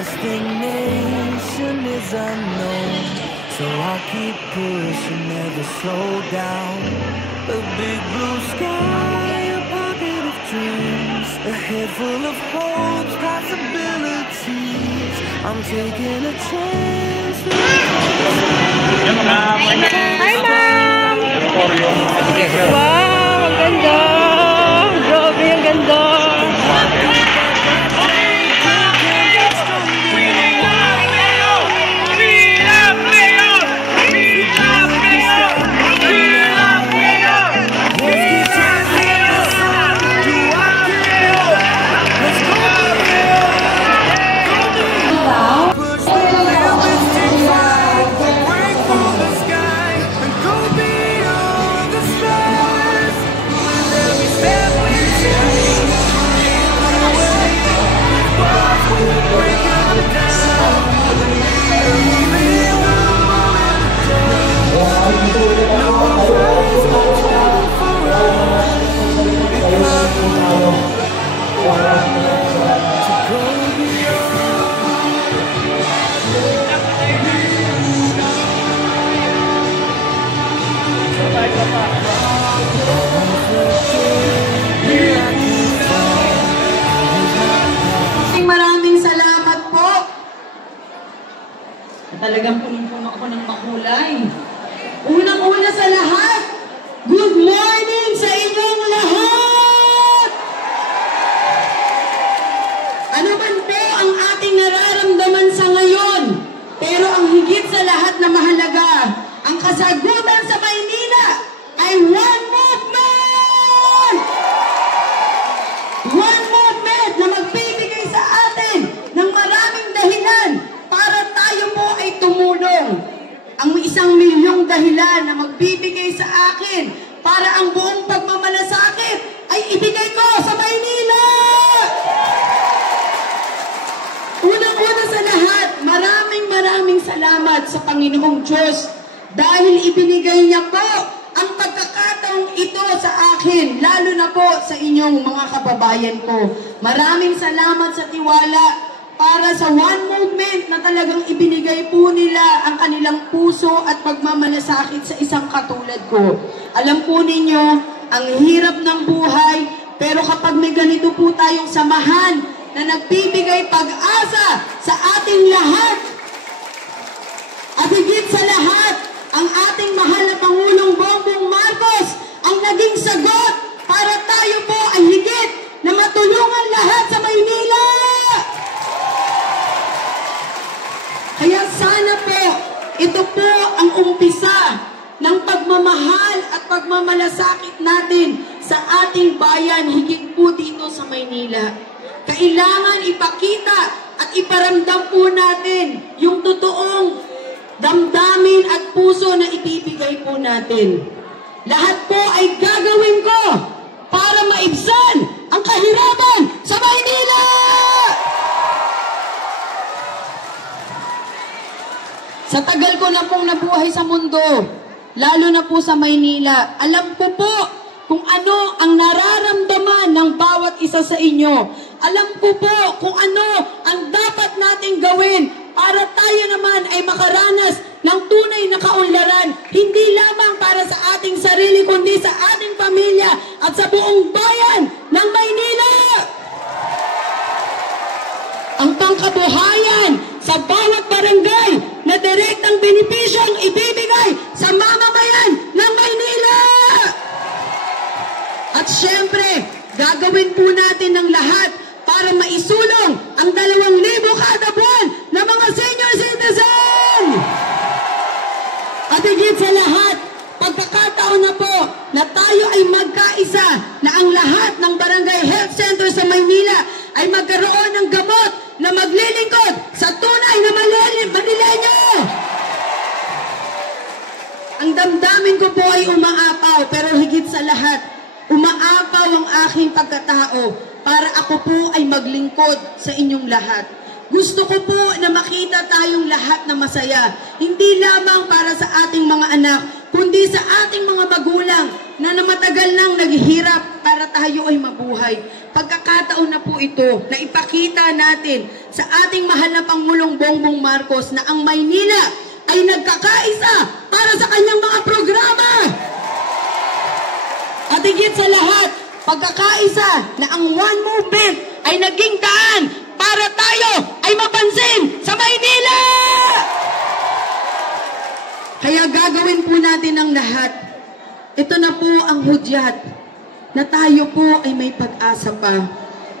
destination is unknown, so I'll keep pushing, never slow down. A big blue sky, a pocket of dreams, a head full of hopes, possibilities. I'm taking a chance. Hi, Ma'am! Wow, ang ganda! Grabe, ang ganda! Maraming salamat po. Talagang punong-puno ako ng makulay. Unang-una sa lahat, good morning sa inyong lahat! Ano man po ang ating nararamdaman sa ngayon, pero ang higit sa lahat na mahalaga, ang kasagutan sa Maynila ay one movement! One movement na magbibigay sa atin ng maraming dahilan para tayo po ay tumulong. Ang 1,000,000 dahilan na magbibigay sa akin para ang buong pagmamalasakit ay ibigay ko sa Maynila! Unang-una sa lahat, maraming salamat sa Panginoong Diyos dahil ibinigay niya po ang pagkakataong ito sa akin, lalo na po sa inyong mga kababayan ko. Maraming salamat sa tiwala para sa one movement na talagang ibinigay po nila ang kanilang puso at pagmamalasakit sa isang katulad ko. Alam po ninyo, ang hirap ng buhay, pero kapag may ganito po tayong samahan na nagbibigay pag-asa sa ating lahat, at higit sa lahat, ang ating mahal na Pangulong Bongbong Marcos ang naging sagot para tayo po ay higit na matulungan lahat sa Maynila. Kaya sana po, ito po ang umpisa ng pagmamahal at pagmamalasakit natin sa ating bayan, higit po dito sa Maynila. Kailangan ipakita at iparamdam po natin yung totoong damdamin at puso na ibibigay po natin. Lahat po ay gagawin ko para maibsan ang kahirapan sa Maynila! Sa tagal ko na pong nabuhay sa mundo, lalo na po sa Maynila, alam ko po kung ano ang nararamdaman ng bawat isa sa inyo. Alam ko po kung ano ang dapat nating gawin para tayo naman ay makaranas ng tunay na kaunlaran, hindi lamang para sa ating sarili, kundi sa ating pamilya at sa buong bayan ng Maynila. Ang pangkabuhayan sa bawat barangay na direktang benepisyong ibibigay sa mamamayan ng Maynila. At syempre, gagawin po natin ng lahat para maisulong ang 2,000 kada buwan na mga senior citizen. At higit sa lahat, pagkakataon na po na tayo ay magkaisa na ang lahat ng barangay health center sa Maynila ay magkaroon ng gamot na maglilingkod sa tunay na Manileño. Ang damdamin ko po ay umaapaw, pero higit sa lahat, umaapaw ang aking pagkatao para ako po ay maglingkod sa inyong lahat. Gusto ko po na makita tayong lahat na masaya, hindi lamang para sa ating mga anak, kundi sa ating mga magulang, na matagal nang naghihirap para tayo ay mabuhay. Pagkakataon na po ito na ipakita natin sa ating mahal na Pangulong Bongbong Marcos na ang Maynila ay nagkakaisa para sa kanyang mga programa. At higit sa lahat, pagkakaisa na ang One Movement ay naging daan para tayo ay mapansin sa Maynila! Kaya gagawin po natin ang lahat. Ito na po ang hudyat na tayo po ay may pag-asa pa.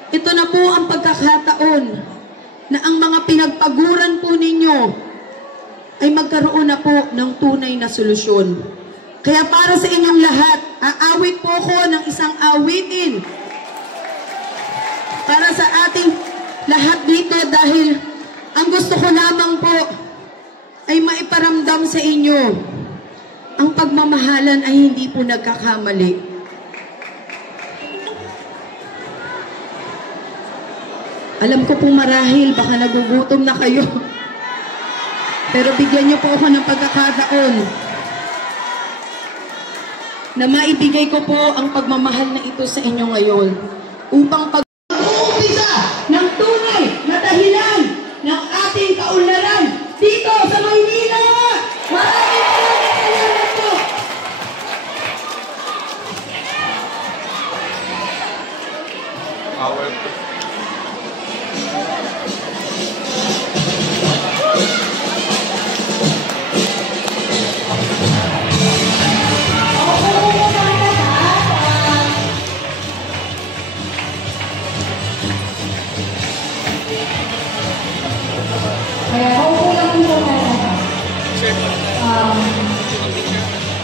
Ito na po ang pagkakataon na ang mga pinagpaguran po ninyo ay magkaroon na po ng tunay na solusyon. Kaya para sa inyong lahat, aawit po ko ng isang awitin para sa ating lahat dito dahil ang gusto ko lamang po ay maiparamdam sa inyo ang pagmamahalan ay hindi po nagkakamali. Alam ko pong marahil baka nagugutom na kayo. Pero bigyan niyo po ako ng pagkakataon na maibigay ko po ang pagmamahal na ito sa inyo ngayon upang pag-uumpisa ng tunay na dahilan ng ating kaunlaran dito sa Maynila. Maraming salamat po.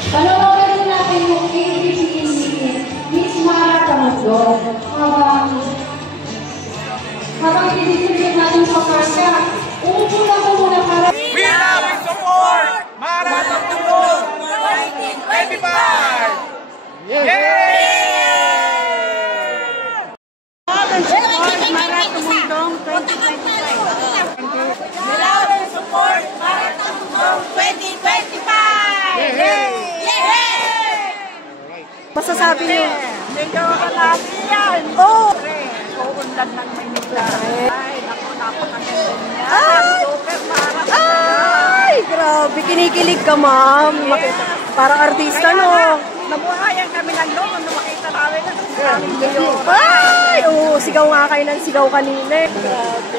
Panoorin natin yung ABC Miss Mara Tamago habang i-distribute natin sa karga. Uupo na po muna para We love support Mara Tamago 1925! Yay! Support Mara Tumuntong 2025! Masasabi niyo? Medyo kalaki yan. Oh! Uundan ng Maynila. Ay, naku, napakaganda niya. Ay! Super Mara. Ay! Grabe, kinikilig ka, ma'am. Parang artista, no? Nabuhayan kami ng loob nung makita namin na sa aming video. Ay! Oo, sigaw nga kayo ng sigaw kanina. Grabe.